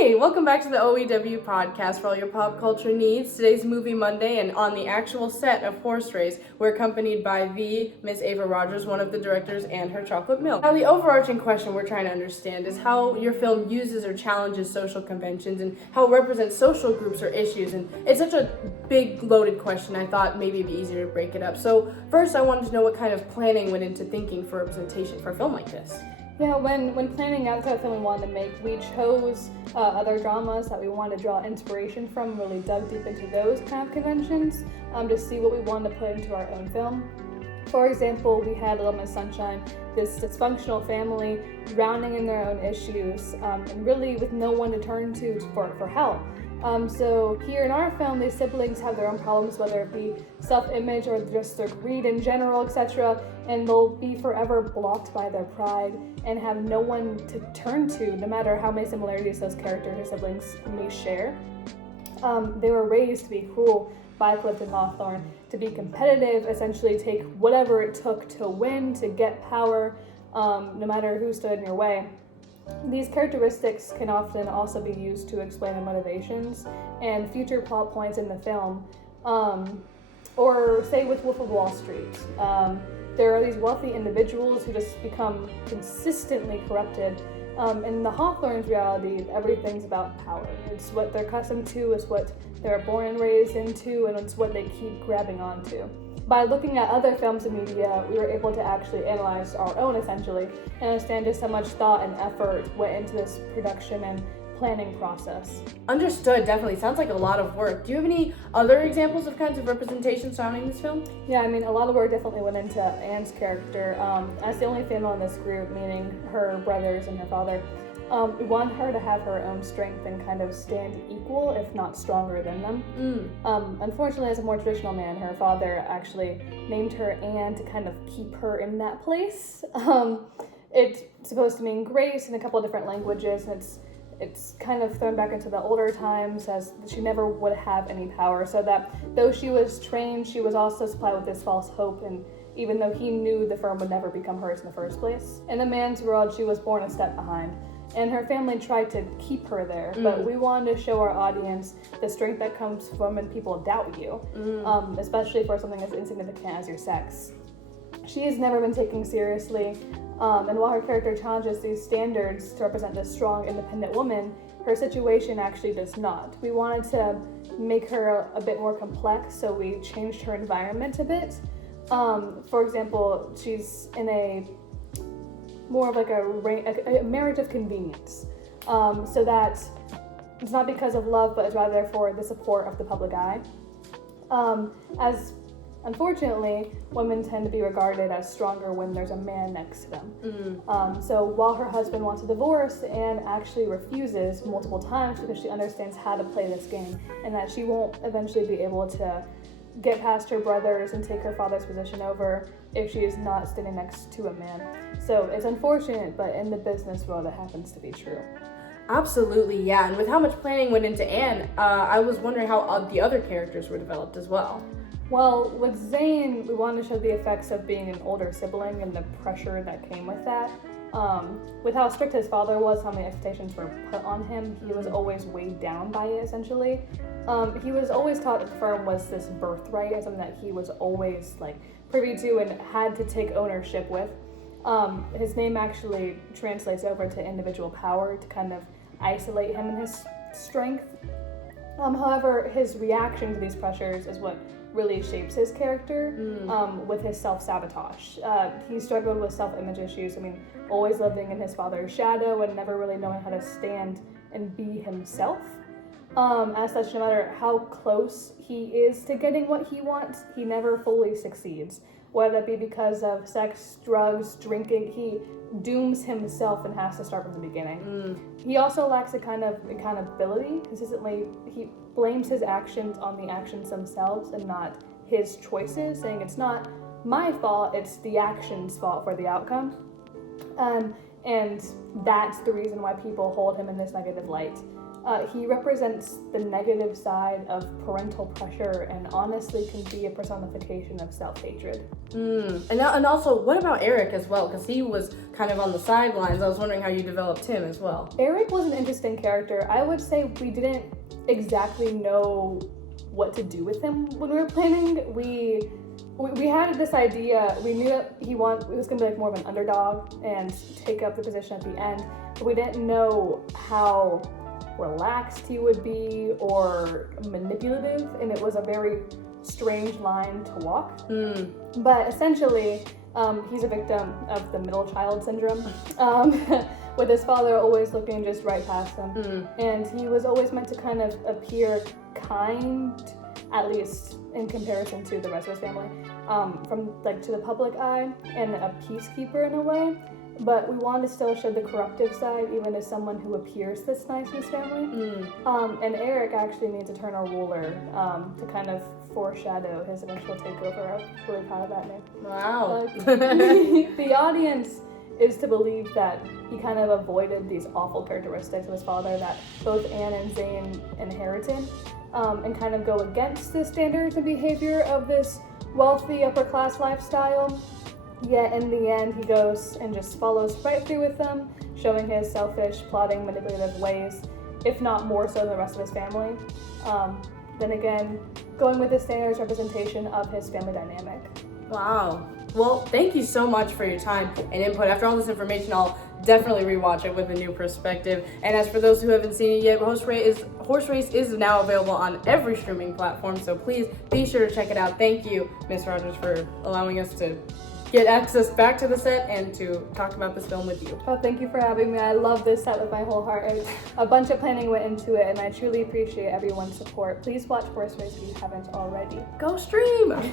Hey, welcome back to the OEW podcast for all your pop culture needs. Today's Movie Monday, and on the actual set of Horse Race, we're accompanied by the Miss Ava Rogers, one of the directors, and her chocolate milk. Now, the overarching question we're trying to understand is how your film uses or challenges social conventions and how it represents social groups or issues. And it's such a big, loaded question, I thought maybe it'd be easier to break it up. So first, I wanted to know what kind of planning went into thinking for representation for a film like this. Yeah, when planning out the film we wanted to make, we chose other dramas that we wanted to draw inspiration from, really dug deep into those kind of conventions to see what we wanted to put into our own film. For example, we had Little Miss Sunshine, this dysfunctional family drowning in their own issues and really with no one to turn to for help. So here in our film, these siblings have their own problems, whether it be self-image or just their greed in general, etc., and they'll be forever blocked by their pride and have no one to turn to, no matter how many similarities those characters or siblings may share. They were raised to be cruel by Clifton Hawthorne, to be competitive, essentially take whatever it took to win, to get power, no matter who stood in your way. These characteristics can often also be used to explain the motivations and future plot points in the film. Or say with Wolf of Wall Street, there are these wealthy individuals who just become consistently corrupted. In the Hawthorne's reality, everything's about power. It's what they're accustomed to, it's what they're born and raised into, and it's what they keep grabbing onto. By looking at other films and media, we were able to actually analyze our own, essentially, and understand just how much thought and effort went into this production and planning process. Understood, definitely. Sounds like a lot of work. Do you have any other examples of kinds of representation surrounding this film? Yeah, I mean, a lot of work definitely went into Anne's character. As the only female in this group, meaning her brothers and her father, we want her to have her own strength and kind of stand equal, if not stronger than them. Unfortunately, as a more traditional man, her father actually named her Anne to kind of keep her in that place. It's supposed to mean grace in a couple of different languages, and it's kind of thrown back into the older times as she never would have any power, so that though she was trained, she was also supplied with this false hope, and even though he knew the firm would never become hers in the first place. In the man's world, she was born a step behind, and her family tried to keep her there, but we wanted to show our audience the strength that comes from when people doubt you, especially for something as insignificant as your sex. She has never been taken seriously, and while her character challenges these standards to represent this strong, independent woman, her situation actually does not. We wanted to make her a bit more complex, so we changed her environment a bit. For example, she's in a more of like a marriage of convenience, so that it's not because of love, but it's rather for the support of the public eye. As unfortunately, women tend to be regarded as stronger when there's a man next to them. So while her husband wants a divorce, Anne actually refuses multiple times because she understands how to play this game and that she won't eventually be able to get past her brothers and take her father's position over if she is not standing next to a man. So it's unfortunate, but in the business world it happens to be true. Absolutely, yeah. And with how much planning went into Anne, I was wondering how the other characters were developed as well. Well, with Zane, we wanted to show the effects of being an older sibling and the pressure that came with that. With how strict his father was, how many expectations were put on him, he was always weighed down by it, essentially. He was always taught that the firm was this birthright and something that he was always privy to and had to take ownership with. His name actually translates over to individual power to kind of isolate him in his strength. However, his reaction to these pressures is what really shapes his character with his self-sabotage. He struggled with self-image issues. I mean, always living in his father's shadow and never really knowing how to stand and be himself. As such, no matter how close he is to getting what he wants, he never fully succeeds. Whether it be because of sex, drugs, drinking, he dooms himself and has to start from the beginning. He also lacks a kind of accountability. Consistently, he blames his actions on the actions themselves and not his choices, saying it's not my fault, it's the action's fault for the outcome. and that's the reason why people hold him in this negative light. He represents the negative side of parental pressure and honestly can be a personification of self-hatred. And also, what about Eric as well? Because he was kind of on the sidelines. I was wondering how you developed him as well. Eric was an interesting character. I would say we didn't exactly know what to do with him when we were planning. We had this idea. We knew that he was going to be like more of an underdog and take up the position at the end, but we didn't know how relaxed he would be or manipulative, and it was a very strange line to walk. But essentially, he's a victim of the middle child syndrome, with his father always looking just right past him. And he was always meant to kind of appear kind, at least in comparison to the rest of his family, from like to the public eye, and a peacekeeper in a way. But we wanted to still show the corruptive side, even as someone who appears this nice in his family. And Eric actually needs to turn a ruler to kind of foreshadow his eventual takeover. I'm really proud of that name. Wow. The audience is to believe that he kind of avoided these awful characteristics of his father that both Anne and Zane inherited, and kind of go against the standards and behavior of this wealthy upper class lifestyle. Yet in the end, he goes and just follows right through with them, showing his selfish, plotting, manipulative ways, if not more so than the rest of his family. Then again, going with the standards representation of his family dynamic. Wow. Well, thank you so much for your time and input. After all this information, I'll definitely rewatch it with a new perspective. And as for those who haven't seen it yet, Horse Race is now available on every streaming platform, so please be sure to check it out. Thank you, Ms. Rogers, for allowing us to get access back to the set and to talk about this film with you. Oh, thank you for having me. I love this set with my whole heart. A bunch of planning went into it, and I truly appreciate everyone's support. Please watch Horse Race if you haven't already. Go stream!